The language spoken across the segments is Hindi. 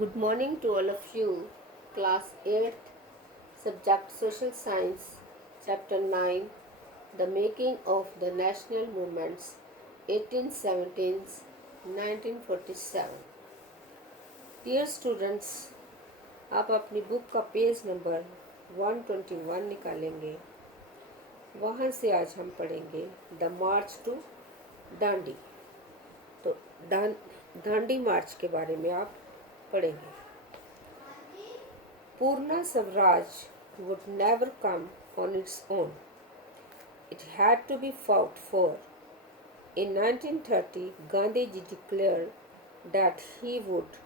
Good morning to all of you. Class 8, Subject Social Science, Chapter 9, The Making of the National Movements, 1817 1947. Dear students, आप अपनी बुक का पेज नंबर 121 निकालेंगे। वहाँ से आज हम पढ़ेंगे द मार्च टू दांडी। तो दांडी मार्च के बारे में आप पढ़ेंगे। Purna Swaraj would never come on its own. It had to be fought for. In 1930, Gandhiji declared that he would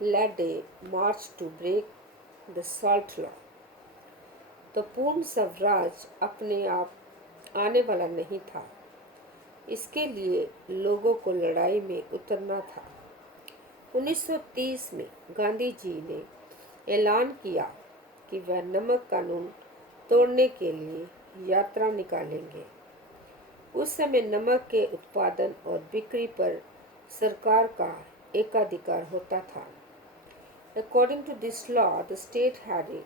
lead a march to break the salt law. तो पूर्ण स्वराज अपने आप आने वाला नहीं था। इसके लिए लोगों को लड़ाई में उतरना था। 1930 में गांधी जी ने ऐलान किया कि वह नमक कानून तोड़ने के लिए यात्रा निकालेंगे। उस समय नमक के उत्पादन और बिक्री पर सरकार का एकाधिकार होता था। According to this law, the state had a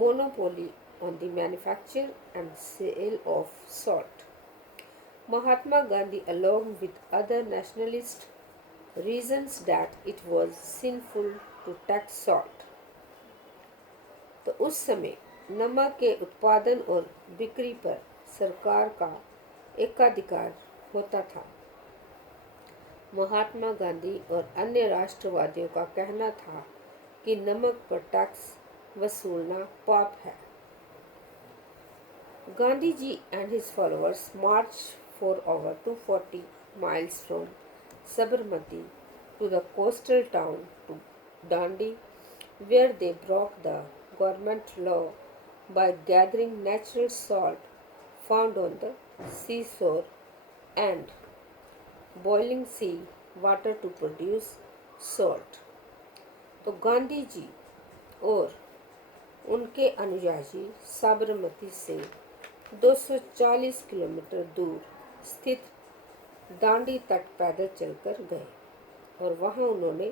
monopoly on the manufacture and sale of salt. Mahatma Gandhi, along with other nationalists, reasons that it was sinful to tax salt. तो उस समय नमक के उत्पादन और बिक्री पर सरकार का एकाधिकार होता था। महात्मा गांधी और अन्य राष्ट्रवादियों का कहना था कि नमक पर टैक्स वसूलना पाप है। Gandhi ji and his followers marched for over 240 miles from Sabarmati to the coastal town to Dandi, where they broke the government law by gathering natural salt found on the seashore and boiling sea water to produce salt. तो गांधी जी और उनके अनुयायी साबरमती से 240 किलोमीटर दूर स्थित दांडी तट पैदल चलकर गए और वहां उन्होंने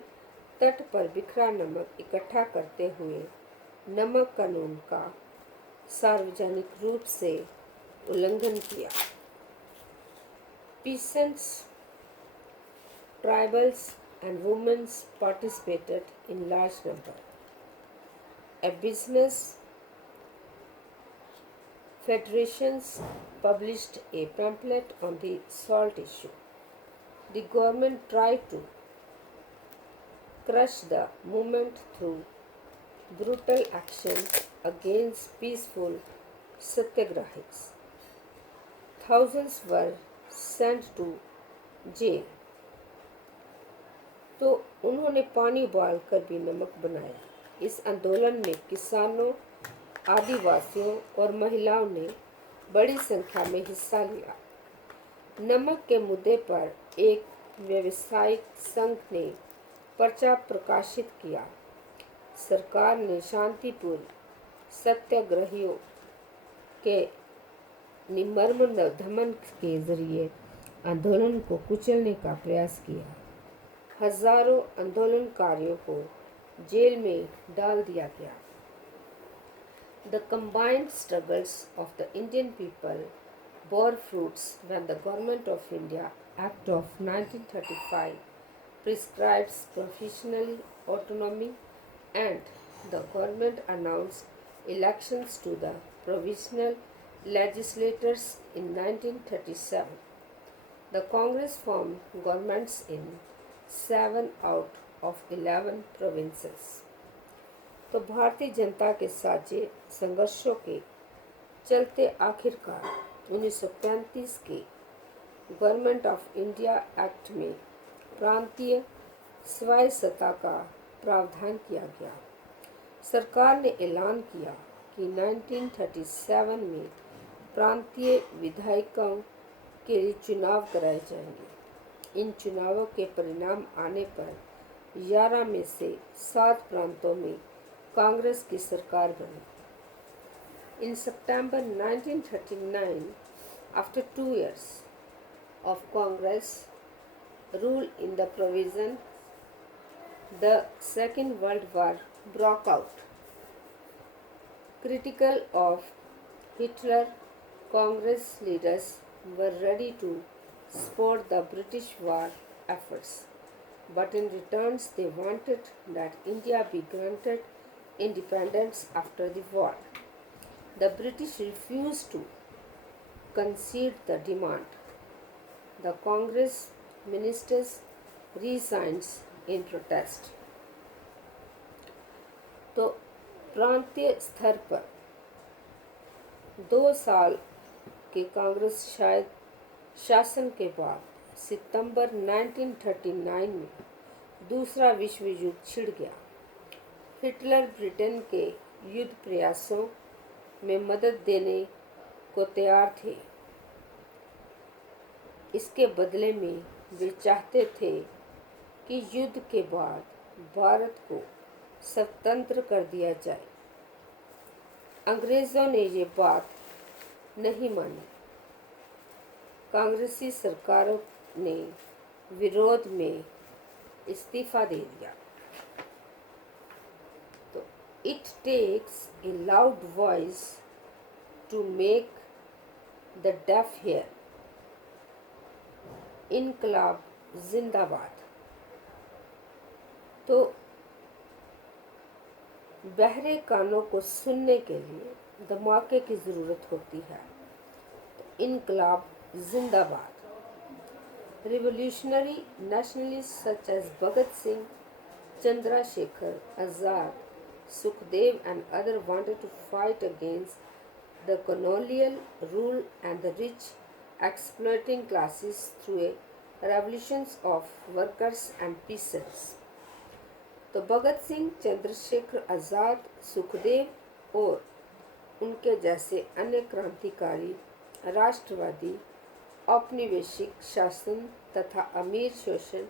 तट पर बिखरा नमक इकट्ठा करते हुए नमक कानून का सार्वजनिक रूप से उल्लंघन किया। Peasants, tribals and women participated in large number. A business federations published a pamphlet on the salt issue. The government tried to crush the movement through brutal action against peaceful satyagrahis. Thousands were sent to jail. तो उन्होंने पानी उबाल कर भी नमक बनाया। इस आंदोलन में किसानों, आदिवासियों और महिलाओं ने बड़ी संख्या में हिस्सा लिया। नमक के मुद्दे पर एक व्यावसायिक संघ ने पर्चा प्रकाशित किया। सरकार ने शांतिपूर्ण सत्याग्रहियों के निर्मम दमन के जरिए आंदोलन को कुचलने का प्रयास किया। हजारों आंदोलनकारियों को जेल में डाल दिया गया। The combined struggles of the Indian people bore fruits when the Government of India Act of 1935 prescribes professional autonomy and the government announced elections to the provisional legislatures in 1937. The Congress formed governments in 7 out of 11 provinces. तो भारतीय जनता के साझे संघर्षों के चलते आखिरकार 1935 के गवर्नमेंट ऑफ इंडिया एक्ट में प्रांतीय स्वायत्तता का प्रावधान किया गया। सरकार ने ऐलान किया कि 1937 में प्रांतीय विधायकों के लिए चुनाव कराए जाएंगे। इन चुनावों के परिणाम आने पर 11 में से 7 प्रांतों में कांग्रेस की सरकार बनी। In September 1939, after 2 years of Congress rule in the provision, The Second World War broke out. Critical of Hitler, Congress leaders were ready to support the British war efforts, but in return they wanted that India be granted independence after the war. The British refused to concede the demand. The Congress ministers resigned in protest. तो प्रांतीय स्तर पर 2 साल के कांग्रेस शासन के बाद सितंबर 1939 में दूसरा विश्व युद्ध छिड़ गया। हिटलर ब्रिटेन के युद्ध प्रयासों में मदद देने को तैयार थे। इसके बदले में वे चाहते थे कि युद्ध के बाद भारत को स्वतंत्र कर दिया जाए। अंग्रेज़ों ने ये बात नहीं मानी। कांग्रेसी सरकारों ने विरोध में इस्तीफा दे दिया। तो it takes a loud voice to make the deaf hear. इनकलाब जिंदाबाद। तो बहरे कानों को सुनने के लिए धमाके की ज़रूरत होती है। तो इनकलाब जिंदाबाद। Revolutionary nationalists such as Bhagat Singh, Chandrasekhar Azad, Sukhdev and others wanted to fight against the colonial rule and the rich exploiting classes through a revolution of workers and peasants. तो भगत सिंह, चंद्रशेखर आज़ाद, सुखदेव और उनके जैसे अन्य क्रांतिकारी राष्ट्रवादी औपनिवेशिक शासन तथा अमीर शोषण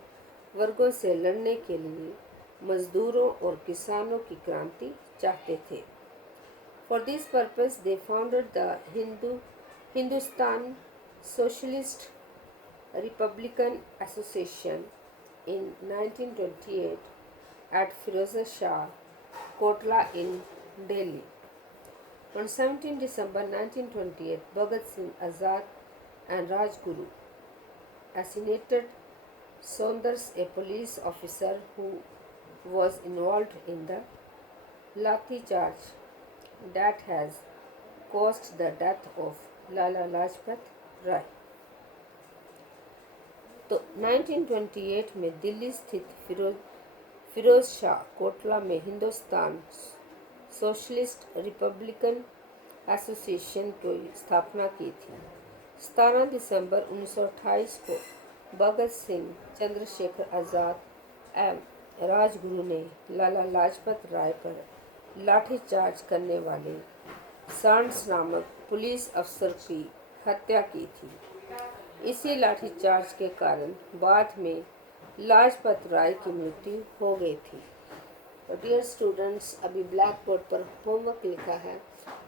वर्गों से लड़ने के लिए मजदूरों और किसानों की क्रांति चाहते थे। For this purpose they founded the Hindustan socialist Republican association in 1928 at Firoz Shah Kotla in Delhi. On 17 December 1928, Bhagat Singh Azad and Rajguru assassinated Saunders, a police officer who was involved in the Lathi charge that has caused the death of Lala Lajpat Rai. तो 1928 में दिल्ली स्थित फिरोज शाह कोटला में हिंदुस्तान सोशलिस्ट रिपब्लिकन एसोसिएशन की स्थापना की थी। 17 दिसंबर 1928 को भगत सिंह, चंद्रशेखर आज़ाद एवं राजगुरु ने लाला लाजपत राय पर लाठीचार्ज करने वाले सांड्स नामक पुलिस अफसर की हत्या की थी। इसी लाठीचार्ज के कारण बाद में लाजपत राय की मृत्यु हो गई थी। तो डियर स्टूडेंट्स, अभी ब्लैक बोर्ड पर होमवर्क लिखा है।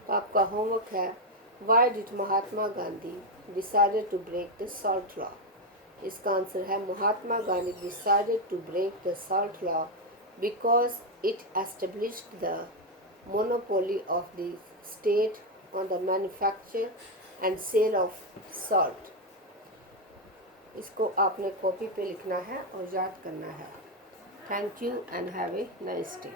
तो आपका होमवर्क है, why did Mahatma Gandhi decided to break the salt law. इसका आंसर है, Mahatma Gandhi decided to break the salt law because it established the monopoly of the state on the manufacture and sale of salt. इसको आपने कॉपी पे लिखना है और याद करना है। Thank you and have a nice day.